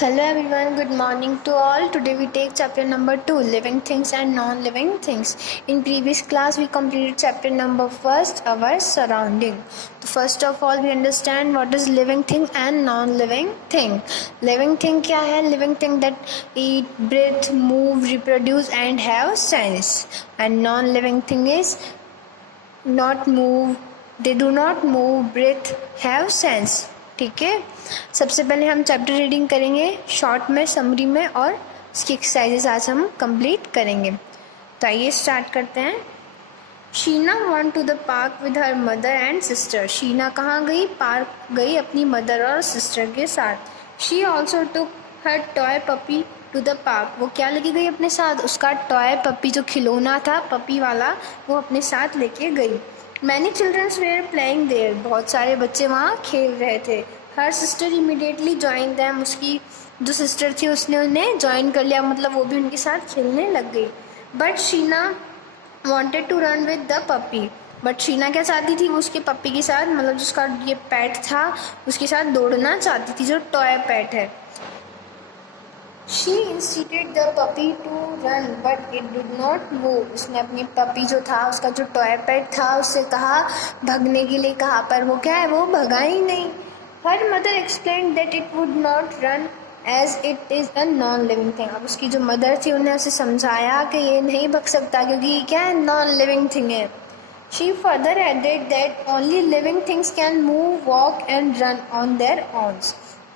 Hello everyone, good morning to all. Today we take chapter number 2, living things and non-living things. In previous class we completed chapter number 1, our surrounding. So first of all we understand what is living thing and non-living thing. Living thing क्या है? Living thing that eat, breathe, move, reproduce and have sense. And non-living thing is not move, they do not move, breathe, have sense. ठीक है, सबसे पहले हम chapter reading करेंगे short में, summary में, और इसकी एक्सरसाइजेस आज हम कंप्लीट करेंगे. तो आइए स्टार्ट करते हैं. Sheena want to the park with her mother and sister. Sheena कहाँ गई? पार्क गई अपनी मदर और सिस्टर के साथ. She also took her toy puppy to the park. वो क्या लेके गई अपने साथ? उसका टॉय पपी जो खिलौना था पपी वाला वो अपने साथ लेके गई. Many childrens were playing there. बहुत सारे बच्चे वहाँ खेल रहे थे. Her sister immediately join them. उसकी जो सिस्टर थी उसने उन्हें ज्वाइन कर लिया, मतलब वो भी उनके साथ खेलने लग गई. But Sheena wanted to run with the puppy. But Sheena क्या चाहती थी? वो उसके पप्पी के साथ, मतलब जिसका ये पेट था उसके साथ दौड़ना चाहती थी, जो टॉय पेट है. She incited the puppy to run, but it did not move. उसने अपनी पपी जो था, उसका जो टॉय पेट था, उससे कहा भागने के लिए कहा, पर वो क्या है, वो भगा ही नहीं. Her mother explained that it would not run as it is a non-living thing. अब उसकी जो मदर थी उन्हें उसे समझाया कि ये नहीं भग सकता क्योंकि ये क्या है, non-living thing है. She further added that only living things can move, walk and run on their own.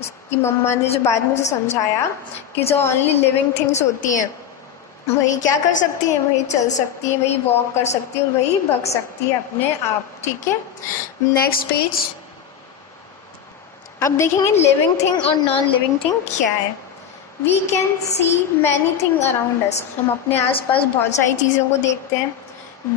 उसकी मम्मा ने जो बाद में उसे समझाया कि जो ओनली लिविंग थिंग्स होती हैं वही क्या कर सकती हैं, वही चल सकती है, वही वॉक कर सकती है और वही भग सकती है अपने आप. ठीक है, नेक्स्ट पेज. अब देखेंगे लिविंग थिंग और नॉन लिविंग थिंग क्या है. We can see many thing around us. हम अपने आसपास बहुत सारी चीज़ों को देखते हैं.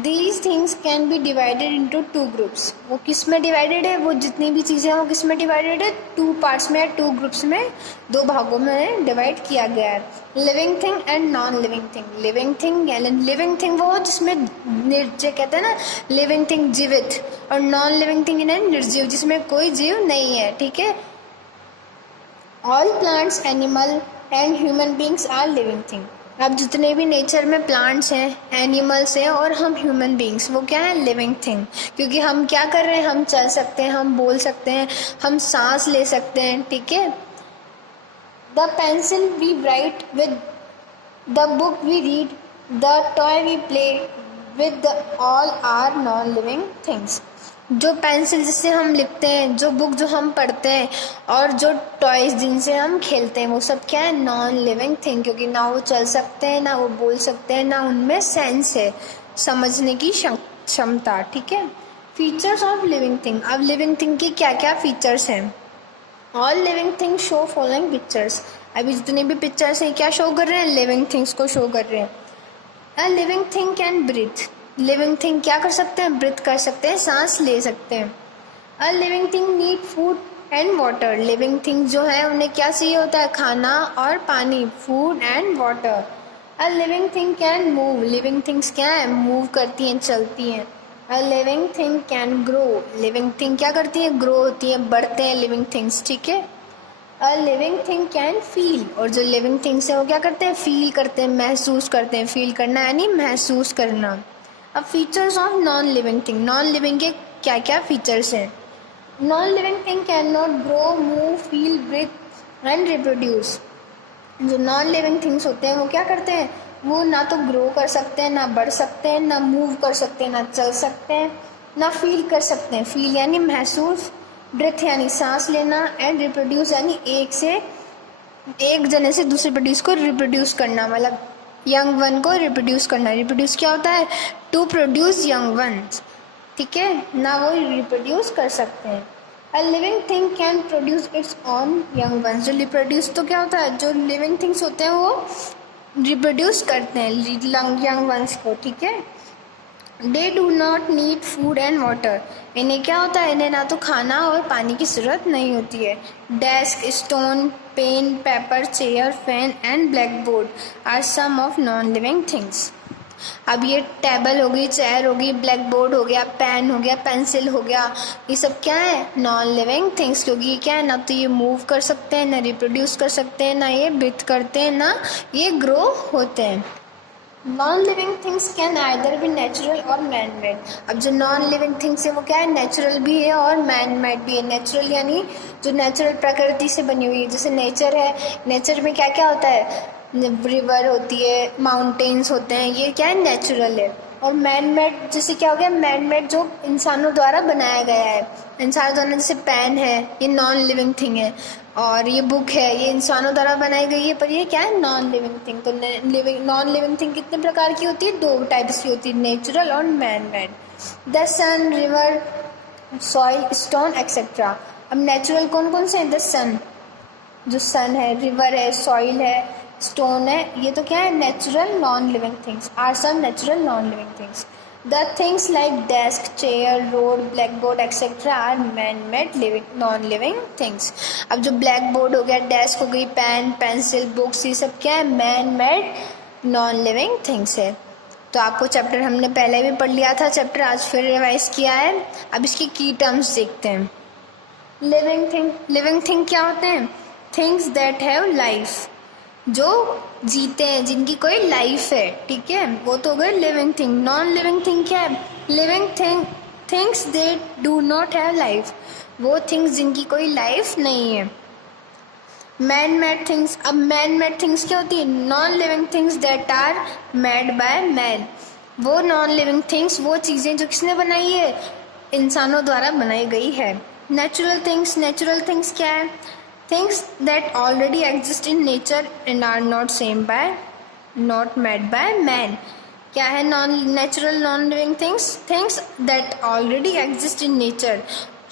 These things can be divided into two groups. वो किस में डिवाइडेड है? वो जितनी भी चीज़ें हैं वो किस में डिवाइडेड है? टू पार्ट्स में, टू ग्रुप्स में, दो भागों में डिवाइड किया गया है. Living thing and non living thing. Living thing living thing वो जिसमें निर्जीव कहते हैं ना, लिविंग थिंग जीवित, और नॉन लिविंग थिंग है निर्जीव, जिसमें कोई जीव नहीं है. ठीक है. All plants, animal and human beings are living thing. अब जितने भी नेचर में प्लांट्स हैं, एनिमल्स हैं और हम ह्यूमन बींग्स, वो क्या है, लिविंग थिंग. क्योंकि हम क्या कर रहे हैं, हम चल सकते हैं, हम बोल सकते हैं, हम सांस ले सकते हैं. ठीक है. The pencil we write with, the book we read, the toy we play with, all are non living things. जो पेंसिल जिससे हम लिखते हैं, जो बुक जो हम पढ़ते हैं, और जो टॉयज जिनसे हम खेलते हैं, वो सब क्या है, नॉन लिविंग थिंग. क्योंकि ना वो चल सकते हैं, ना वो बोल सकते हैं, ना उनमें सेंस है, समझने की क्षमता. ठीक है. Features of living thing. अब लिविंग थिंग के क्या क्या फीचर्स हैं? All living thing show following pictures. अभी जितने भी पिक्चर्स हैं क्या शो कर रहे हैं? लिविंग थिंग्स को शो कर रहे हैं. A living thing can breathe. Living thing क्या कर सकते हैं? ब्रीथ कर सकते हैं, सांस ले सकते हैं. A living thing need food and water. Living thing जो है उन्हें क्या चाहिए होता है? खाना और पानी, food and water. A living thing can move. Living things क्या है? मूव करती हैं, चलती हैं. A living thing can grow. Living thing क्या करती है? ग्रो होती है, बढ़ते हैं लिविंग थिंग्स. ठीक है. A living thing can feel. और जो लिविंग थिंग्स है वो क्या करते हैं? फील करते हैं, महसूस करते हैं. फील करना यानी महसूस करना. अब features of non living thing. Non living के क्या क्या फीचर्स हैं? Non living thing can not grow, move, feel, breathe and reproduce. जो नॉन लिविंग थिंग्स होते हैं वो क्या करते हैं? वो ना तो ग्रो कर सकते हैं, ना बढ़ सकते हैं, ना मूव कर सकते हैं, ना चल सकते हैं, ना फील कर सकते हैं. फील यानी महसूस, ब्रीथ यानी सांस लेना, एंड रिप्रोड्यूस यानी एक जने से दूसरे प्रोड्यूस को रिप्रोड्यूस करना, मतलब यंग वन को रिप्रोड्यूस करना. रिप्रोड्यूस क्या होता है? To produce young ones. ठीक है ना, वो रिप्रोड्यूस कर सकते हैं. A living thing can produce its own young ones. जो रिप्रोड्यूस तो क्या होता है? जो लिविंग थिंग्स होते हैं वो रिप्रोड्यूस करते हैं यंग वंस को. ठीक है. They do not need food and water. इन्हें क्या होता है? इन्हें ना तो खाना और पानी की ज़रूरत नहीं होती है. Desk, stone, pen, paper, chair, fan and black board are some of non living things. अब ये टेबल हो गई, चेयर हो गई, ब्लैक बोर्ड हो गया, पेन हो गया, पेंसिल हो गया, ये सब क्या है? Non living things. क्योंकि ये क्या है, ना तो ये मूव कर सकते हैं, ना रिप्रोड्यूस कर सकते हैं, ना ये ब्रीथ करते हैं, ना ये ग्रो होते हैं। Non living things can either be natural और मैन मेड। अब जो नॉन लिविंग थिंग्स है वो क्या है? नेचुरल भी है और मैन मेड भी है। नेचुरल यानी जो नेचुरल प्रकृति से बनी हुई है, जैसे नेचर है, नेचर में क्या क्या होता है? रिवर होती है, माउंटेन्स होते हैं, ये क्या है? नेचुरल है। और मैन मेड जैसे क्या हो गया? मैन मेड जो इंसानों द्वारा बनाया गया है, इंसानों द्वारा, जैसे पेन है, ये नॉन लिविंग थिंग है, और ये बुक है, ये इंसानों द्वारा बनाई गई है, पर ये क्या है? Non living thing. तो नॉन लिविंग थिंग कितने प्रकार की होती है? 2 टाइप्स की होती है, नेचुरल और man made. The sun, river, soil, stone etcetera. अब नेचुरल कौन कौन से हैं? द सन, जो सन है, रिवर है, सॉइल है, स्टोन है, ये तो क्या है? Natural non living things are some natural non living things. The things like desk, chair, road, black board etcetera are man made living non living things. अब जो ब्लैक बोर्ड हो गया, डेस्क हो गई, पेन, पेंसिल, बुक्स, ये सब क्या है? Man made non living things है। तो आपको चैप्टर हमने पहले भी पढ़ लिया था चैप्टर, आज फिर रिवाइज किया है। अब इसकी की टर्म्स देखते हैं। लिविंग थिंग, लिविंग थिंग क्या होते हैं? थिंग्स दैट हैव लाइफ, जो जीते हैं, जिनकी कोई लाइफ है, ठीक है, वो तो हो गए living thing. Non living thing क्या है? Living thing things that do not have life, वो थिंग्स जिनकी कोई लाइफ नहीं है। मैन मेड थिंग्स, अब मैन मेड थिंग्स क्या होती है? Non living things that are made by man, वो नॉन लिविंग थिंग्स, वो चीज़ें जो किसने बनाई है? इंसानों द्वारा बनाई गई है। नेचुरल थिंग्स, नेचुरल थिंग्स क्या है? Things that already exist in nature and are not made by man. क्या है non natural non living things? Things that already exist in nature,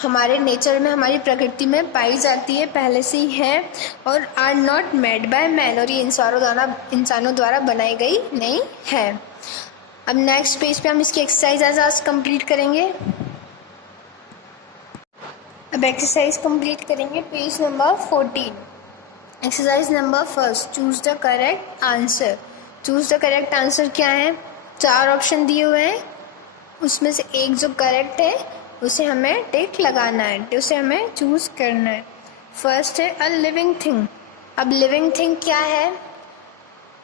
हमारे नेचर में, हमारी प्रकृति में पाई जाती है, पहले से ही है, और are not made by man, और ये इंसानों द्वारा बनाई गई नहीं है। अब नेक्स्ट पेज पे हम इसकी एक्सरसाइज आज कंप्लीट करेंगे। अब एक्सरसाइज कंप्लीट करेंगे, page number 14। Exercise number first, choose the correct answer. Choose the correct answer क्या है? 4 ऑप्शन दिए हुए हैं, उसमें से एक जो करेक्ट है उसे हमें टिक लगाना है, तो उसे हमें चूज करना है। फर्स्ट है अ लिविंग थिंग। अब लिविंग थिंग क्या है?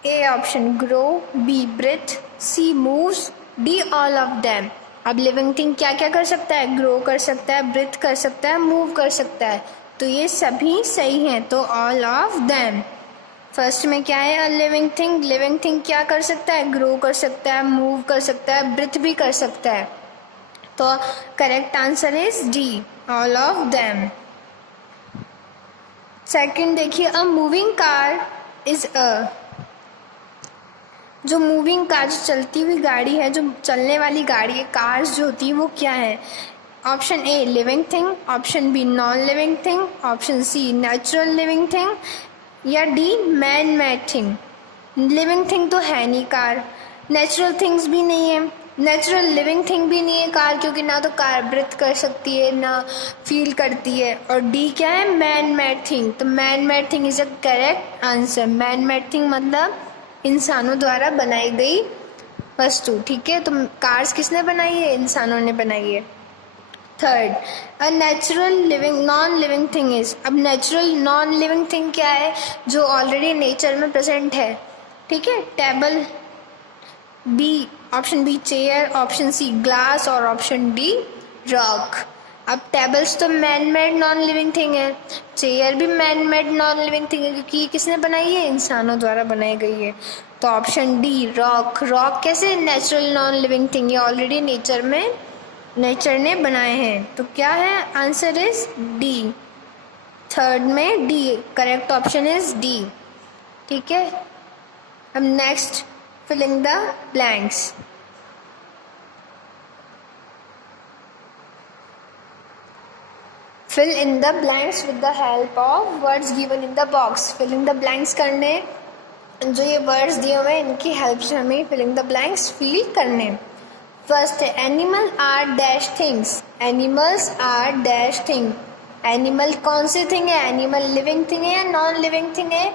A option grow, B breathe, C moves, D all of them. अब लिविंग थिंग क्या क्या कर सकता है? ग्रो कर सकता है, ब्रीथ कर सकता है, मूव कर सकता है, तो ये सभी सही हैं, तो ऑल ऑफ देम। फर्स्ट में क्या है? A living thing, living thing क्या कर सकता है? ग्रो कर सकता है, मूव कर सकता है, ब्रीथ भी कर सकता है, तो correct answer is D, all of them. Second देखिए, a moving car is a, जो मूविंग कार, जो चलती हुई गाड़ी है, जो चलने वाली गाड़ी है, कार्स जो होती है वो क्या है? Option A living thing, option B non living thing, option C natural living thing, या D man made thing. Living thing तो है नहीं कार, नेचुरल थिंग्स भी नहीं है, नेचुरल लिविंग थिंग भी नहीं है कार, क्योंकि ना तो कार ब्रीथ कर सकती है, ना फील करती है, और डी क्या है? Man made thing. तो man made thing is a correct answer. Man made thing मतलब इंसानों द्वारा बनाई गई वस्तु, ठीक है, तो कार्स किसने बनाई है? इंसानों ने बनाई है। Third, a natural living non living thing is. अब नेचुरल नॉन लिविंग थिंग क्या है? जो ऑलरेडी नेचर में प्रेजेंट है, ठीक है, table, B option B chair, option C glass, और ऑप्शन डी रॉक। अब टेबल्स तो man made non living thing है, चेयर भी man made non living thing है, क्योंकि किसने बनाई है? इंसानों द्वारा बनाई गई है, तो ऑप्शन डी रॉक। रॉक कैसे? नेचुरल नॉन लिविंग थिंग, ये ऑलरेडी नेचर ने बनाए हैं, तो क्या है? Answer is D. थर्ड में D, correct option is D, ठीक है। अब next, filling the blanks. Fill in the blanks with the help of words given in the box. Fill in the blanks करने, जो ये वर्ड्स दिए हुए हैं इनकी हेल्प से हमें fill in the blanks fill करने। फर्स्ट है animal are dash things. Animals are dash thing. Animal कौन सी थिंग है? एनिमल लिविंग थिंग है या नॉन लिविंग थिंग है?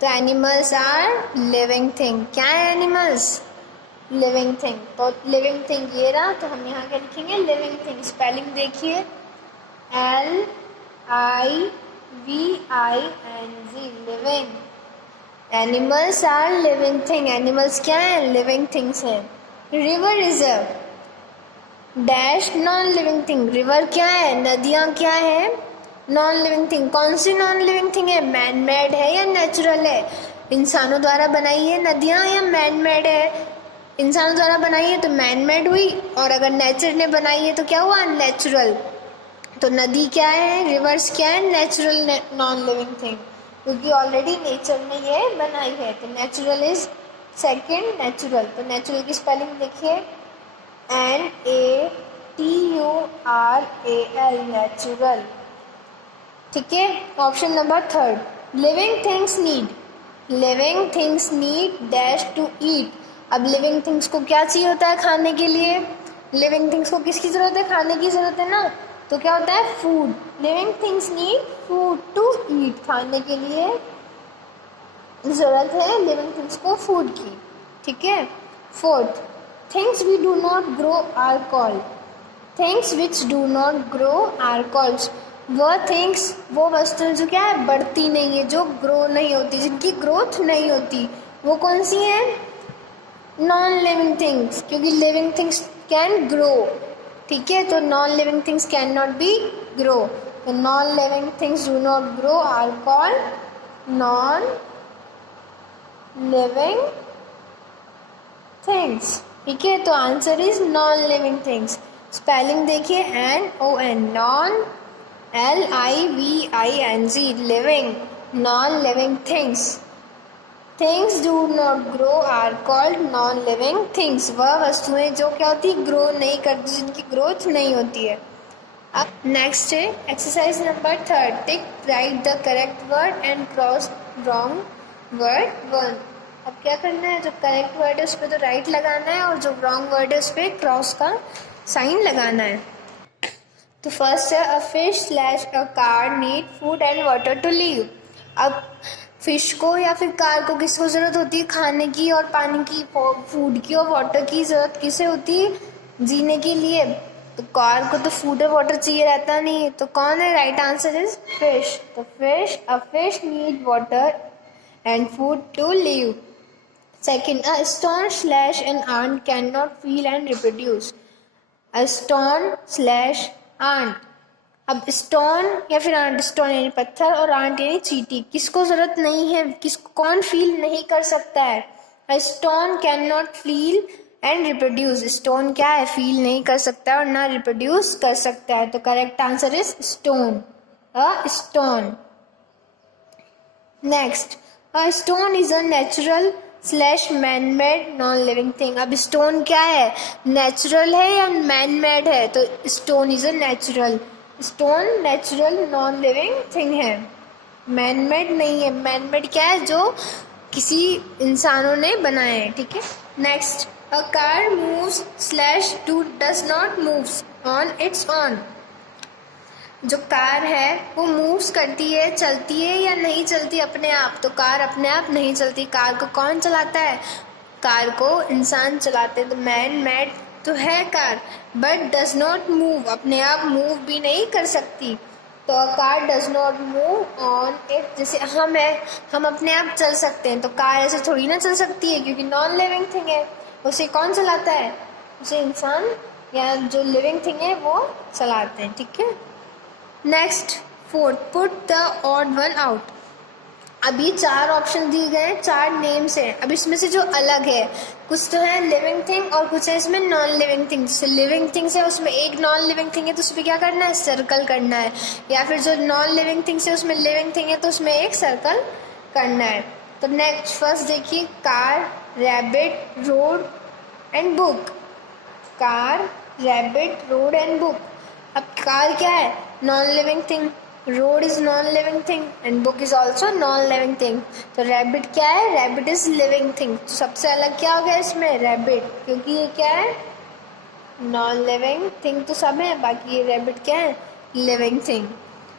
तो एनिमल्स आर लिविंग थिंग। क्या है एनिमल्स? Living thing. तो लिविंग थिंग ये रहा, तो हम यहाँ क्या लिखेंगे, लिविंग थिंग। स्पेलिंग देखिए, LIVING, living. Animals are living thing, animals क्या है, लिविंग थिंग्स हैं। River is a dash non living thing, river क्या है, नदियाँ क्या है, नॉन लिविंग थिंग। कौन सी नॉन लिविंग थिंग है, मैन मेड है या नेचुरल है, इंसानों द्वारा बनाई है नदियाँ या मैन मेड है, इंसानों द्वारा बनाई है तो मैन मेड हुई, और अगर नेचर ने बनाई है तो क्या हुआ, नेचुरल। तो नदी क्या है, रिवर्स क्या है, नेचुरल नॉन लिविंग थिंग, क्योंकि ऑलरेडी नेचर ने ये बनाई है। तो नेचुरल इज सेकंड, नेचुरल। तो नेचुरल की स्पेलिंग देखिए, NATURAL, नेचुरल। ठीक है। Option number third, living things need, living things need dash to eat. अब लिविंग थिंग्स को क्या चाहिए होता है खाने के लिए, लिविंग थिंग्स को किसकी ज़रूरत है, खाने की ज़रूरत है ना, तो क्या होता है, food. Living things need food to eat, खाने के लिए ज़रूरत है लिविंग थिंग्स को फूड की। ठीक है। Fourth, things we do not grow are called, things which do not grow are called. वह थिंग्स, वो वस्तुएं जो क्या है, बढ़ती नहीं है, जो ग्रो नहीं होती, जिनकी ग्रोथ नहीं होती, वो कौन सी हैं, नॉन लिविंग थिंग्स, क्योंकि लिविंग थिंग्स कैन ग्रो। ठीक है। तो non living things can not be grow, तो non living things do not grow are called non living things. ठीक है। तो answer is non living things. Spelling देखिए, NON, non, LIVING, living, non living things. Things do not grow are called non living things, वह वस्तुएं जो क्या होती है, ग्रो नहीं करती, जिनकी ग्रोथ नहीं होती है। अब नेक्स्ट है exercise number third, tick right the correct word and cross wrong word 1। अब क्या करना है, जो करेक्ट वर्ड है उस पर तो राइट लगाना है, और जो रॉन्ग वर्ड है उस पर क्रॉस का साइन लगाना है। तो फर्स्ट है, a fish slash a car need food and water to live. अब फिश को या फिर कार को किसको ज़रूरत होती है, खाने की और पानी की, फूड की और वाटर की ज़रूरत किसे होती है, जीने के लिए। तो कार को तो फूड और वाटर चाहिए रहता नहीं है, तो कौन है, राइट आंसर इज फिश। तो fish, a fish need water and food to live. Second, a stone slash an ant can not feel and reproduce. A stone slash ant, अब स्टोन या फिर आंट, स्टोन यानी पत्थर और aunt यानी चींटी, किसको जरूरत नहीं है, किसको कौन फील नहीं कर सकता है, a stone can not feel and reproduce. Stone क्या है, फील नहीं कर सकता है और ना रिप्रोड्यूस कर सकता है, तो correct answer is stone, a stone. Next, a stone is a natural slash man made non living thing. अब स्टोन क्या है, नेचुरल है या मैन मेड है, तो stone is a natural, stone natural non living thing है, man made नहीं है। मैन मेड क्या है, जो किसी इंसानों ने बनाए हैं। ठीक है। Next, a car moves slash does not moves on it's on. जो कार है वो मूव्स करती है, चलती है या नहीं चलती अपने आप, तो कार अपने आप नहीं चलती। कार को कौन चलाता है, कार को इंसान चलाते हैं, तो मैन मेड तो है car, but does not move, अपने आप मूव भी नहीं कर सकती। तो car does not move on it, जैसे हम है, हम अपने आप चल सकते हैं, तो कार ऐसे थोड़ी ना चल सकती है, क्योंकि नॉन लिविंग थिंग है। उसे कौन चलाता है, उसे इंसान या जो लिविंग थिंग है वो चलाते हैं। ठीक है। Next, fourth, put the odd one out. अभी 4 ऑप्शन दिए गए हैं, 4 नेम्स हैं। अब इसमें से जो अलग है, कुछ तो है लिविंग थिंग और कुछ है इसमें नॉन लिविंग थिंग। जैसे लिविंग थिंग्स है उसमें एक नॉन लिविंग थिंग है, तो उस पर क्या करना है, सर्कल करना है, या फिर जो नॉन लिविंग थिंग्स है उसमें लिविंग थिंग है तो उसमें एक सर्कल करना है। तो नेक्स्ट, फर्स्ट देखिए, car, rabbit, road and book. Car, rabbit, road and book. अब कार क्या है, non living thing, road is non living thing and book is also non living thing. तो रैबिट क्या है, रैबिट इज लिविंग थिंग। तो सबसे अलग क्या हो गया इसमें, रैबिट, क्योंकि ये क्या है, नॉन लिविंग थिंग तो सब है, बाकी ये रैबिट क्या है, living thing.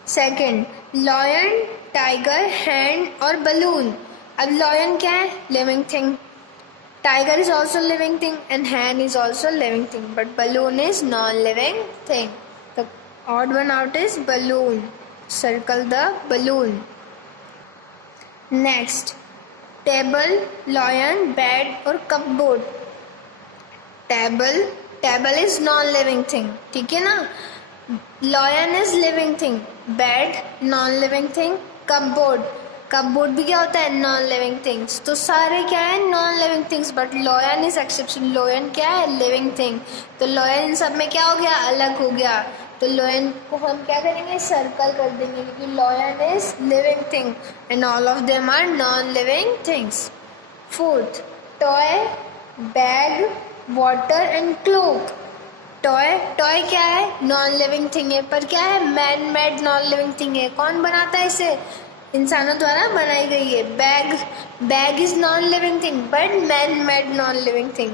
Second, lion, tiger, hand और बलून। अब लॉयन क्या है, living thing, Tiger is also living thing and hen is also living thing, but balloon is non-living thing. The odd one out is balloon. Circle the balloon. Next, table, lion, bed और cupboard. Table is non-living thing. ठीक है ना? Lion is living thing. Bed non-living thing. Cupboard भी क्या होता है? Non living things. तो सारे क्या है? Non living things. But lion is exception. Lion क्या है? Living thing. तो लॉयन इन सब में क्या हो गया? अलग हो गया. तो लॉयन को हम क्या करेंगे? सर्कल कर देंगे, क्योंकि lion is living thing and all of them are non living things. Fourth, toy, bag, water and clock. Toy क्या है? नॉन लिविंग थिंग है, पर क्या है? Man made non living thing है. कौन बनाता है इसे? इंसानों द्वारा बनाई गई है. Bag is non living thing but man made non living thing.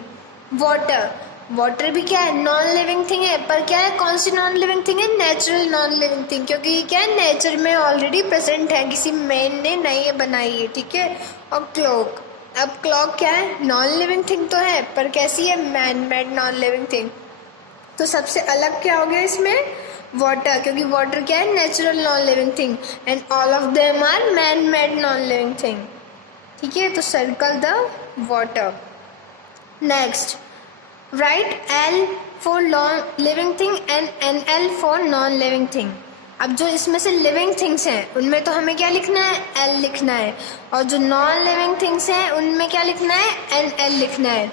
Water भी क्या है? नॉन लिविंग थिंग है, पर क्या है? कौन सी नॉन लिविंग थिंग है? नेचुरल नॉन लिविंग थिंग, क्योंकि ये क्या है? नेचर में ऑलरेडी प्रेजेंट है, किसी मैन ने नहीं बनाई है. ठीक है. और क्लॉक, अब क्लॉक क्या है? नॉन लिविंग थिंग तो है, पर कैसी है? Man made non living thing. तो सबसे अलग क्या हो गया इसमें? वाटर, क्योंकि वाटर क्या है? Natural non living thing and all of them are man made non living thing. ठीक है. तो circle the water. Next, write L for living thing and NL for non living thing. अब जो इसमें से लिविंग थिंग्स हैं उनमें तो हमें क्या लिखना है? L लिखना है, और जो नॉन लिविंग थिंग्स हैं उनमें क्या लिखना है? NL लिखना है.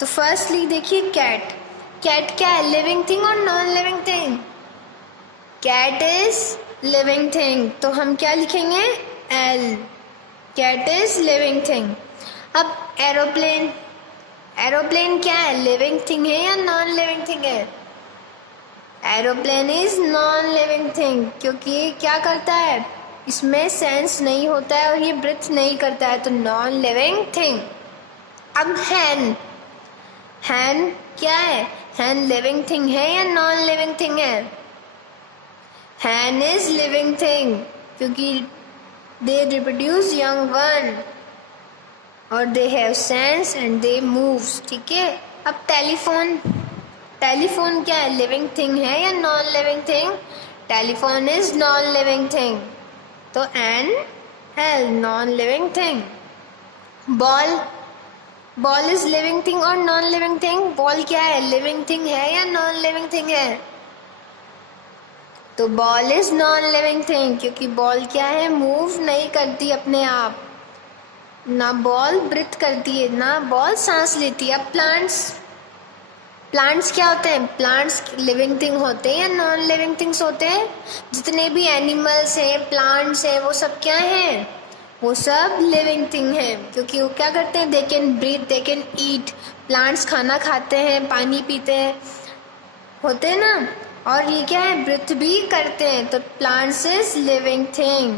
तो फर्स्टली देखिए कैट. कैट क्या है? लिविंग थिंग और non living thing? Cat is living thing, तो हम क्या लिखेंगे? L. Cat is living thing. अब एरोप्लेन क्या है? लिविंग थिंग है या नॉन लिविंग थिंग है? Aeroplane is non living thing, क्योंकि ये क्या करता है? इसमें सेंस नहीं होता है और ये ब्रीथ नहीं करता है, तो नॉन लिविंग थिंग. अब हैन क्या है? हैन लिविंग थिंग है या नॉन लिविंग थिंग है? हैन इज लिविंग थिंग, क्योंकि दे रिप्रोड्यूस यंग वन और they have sense and they moves. ठीक है. अब टेलीफोन क्या है? लिविंग थिंग है या non living thing? Telephone is non living thing, तो NL non living thing. Ball is living thing और नॉन लिविंग थिंग? बॉल क्या है? लिविंग थिंग है या नॉन लिविंग थिंग है? तो ball is non living thing, क्योंकि बॉल क्या है? मूव नहीं करती अपने आप. ना बॉल ब्रीथ करती है, ना बॉल सांस लेती है. अब प्लांट्स क्या होते हैं? प्लांट्स लिविंग थिंग होते हैं या नॉन लिविंग थिंग्स होते हैं? जितने भी एनिमल्स हैं, प्लांट्स हैं, वो सब क्या हैं? वो सब लिविंग थिंग है, क्योंकि वो क्या करते हैं? They can breathe, they can eat. Plants खाना खाते हैं, पानी पीते हैं, होते हैं ना. और ये क्या है? ब्रीथ भी करते हैं, तो plants is living thing.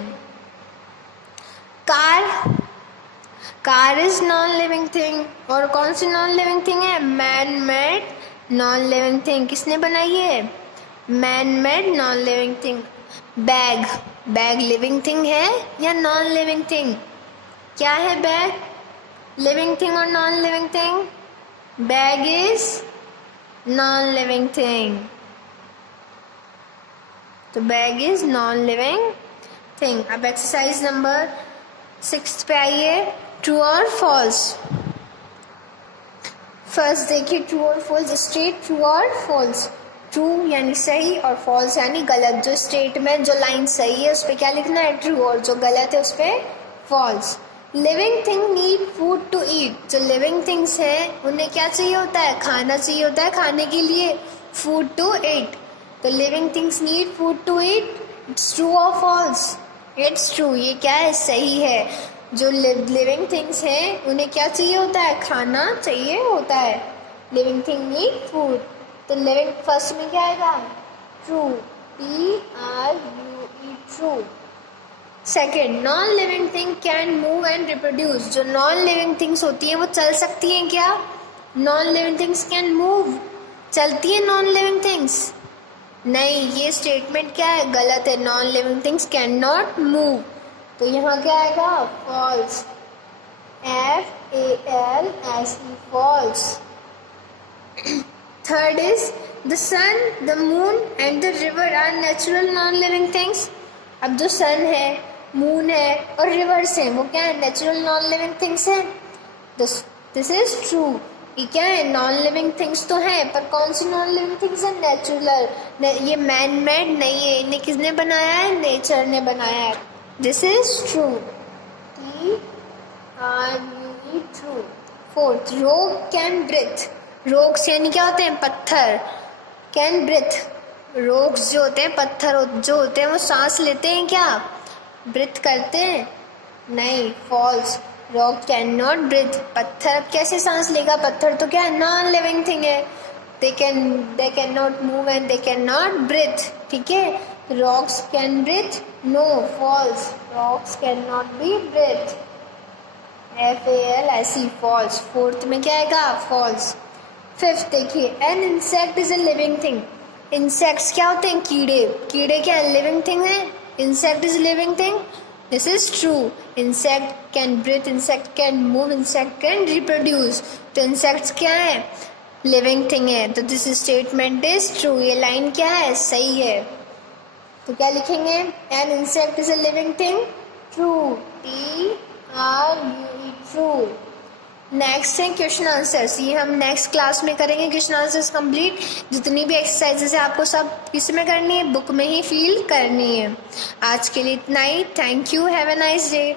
Car is non living thing, और कौन सी नॉन लिविंग थिंग है? Man made non living thing. किसने बनाई है? Man made non living thing. Bag living thing है या नॉन लिविंग थिंग? क्या है बैग? लिविंग थिंग और non living thing? Bag is non living thing, तो bag is non living thing. अब एक्सरसाइज नंबर 6 पे आइए. ट्रू और फॉल्स. फर्स्ट देखिए ट्रू और फॉल्स. स्टेट ट्रू और फॉल्स. ट्रू यानी सही और फॉल्स यानी गलत. जो स्टेट में जो लाइन सही है उस पर क्या लिखना है? ट्रू, और जो गलत है उस पर false. Living thing need food to eat. जो लिविंग थिंग्स हैं उन्हें क्या चाहिए होता है? खाना चाहिए होता है खाने के लिए. Food to eat. तो living things need food to eat. It's true और फॉल्स? It's true. ये क्या है? सही है. जो लिविंग थिंग्स हैं उन्हें क्या चाहिए होता है? खाना चाहिए होता है. Living thing need food. तो लिविंग फर्स्ट में क्या आएगा? True. TRUE, true. Second, non living thing can move and reproduce. जो नॉन लिविंग थिंग्स होती हैं वो चल सकती हैं क्या? Non living things can move. चलती है नॉन लिविंग थिंग्स? नहीं, ये स्टेटमेंट क्या है? गलत है. Non living things can not move. तो यहाँ क्या आएगा? False. FALSE, false. Third is the sun, the moon and the river are natural non-living things. अब जो sun है, moon है और rivers है, वो क्या है? Natural non-living things है. This is true. ये क्या है? नॉन लिविंग थिंग्स तो है, पर कौन सी नॉन लिविंग थिंग्स है? नेचुरल. ये मैन मेड नहीं है. इन्हें किसने बनाया है? नेचर ने बनाया है. This is true. TRUE, true. Fourth, रोग कैन ब्रीथ. रोग्स यानी क्या होते हैं? पत्थर. Can breathe. रोग्स जो होते हैं, पत्थर जो होते हैं, वो सांस लेते हैं क्या? ब्रीथ करते हैं? नहीं, false. Rock can not breathe. पत्थर कैसे सांस लेगा? पत्थर तो क्या है? नॉन लिविंग थिंग है. They can not move and they can not breathe. ठीक है. Rocks can breathe? No, false. Rocks can not be breathe. FALSE, false. Fourth में क्या आएगा? फॉल्स. फिफ्थ देखिए, an insect is a living thing. Insects क्या होते हैं? कीड़े. कीड़े क्या लिविंग थिंग है? Insect is living thing. This is true. Insect can breathe, insect can move, insect can reproduce. तो insects क्या है? Living thing है. तो this statement is true. ये line क्या है? सही है. तो क्या लिखेंगे? An insect is a living thing. True. TRUE, true. Next है क्वेश्चन आंसर्स. ये हम नेक्स्ट क्लास में करेंगे क्वेश्चन आंसर्स कंप्लीट. जितनी भी एक्सरसाइजेस है आपको सब किस में करनी है? बुक में ही फील करनी है. आज के लिए इतना ही. Thank you. Have a nice day.